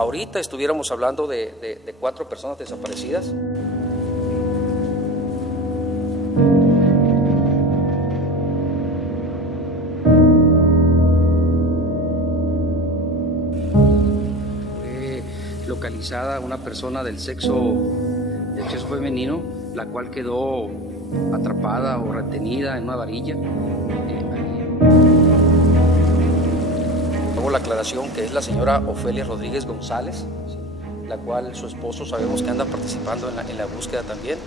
ahorita estuviéramos hablando de 4 personas desaparecidas. Fue localizada una persona del sexo femenino, la cual quedó atrapada o retenida en una varilla. Luego la aclaración que es la señora Ofelia Rodríguez González, la cual su esposo sabemos que anda participando en la búsqueda también.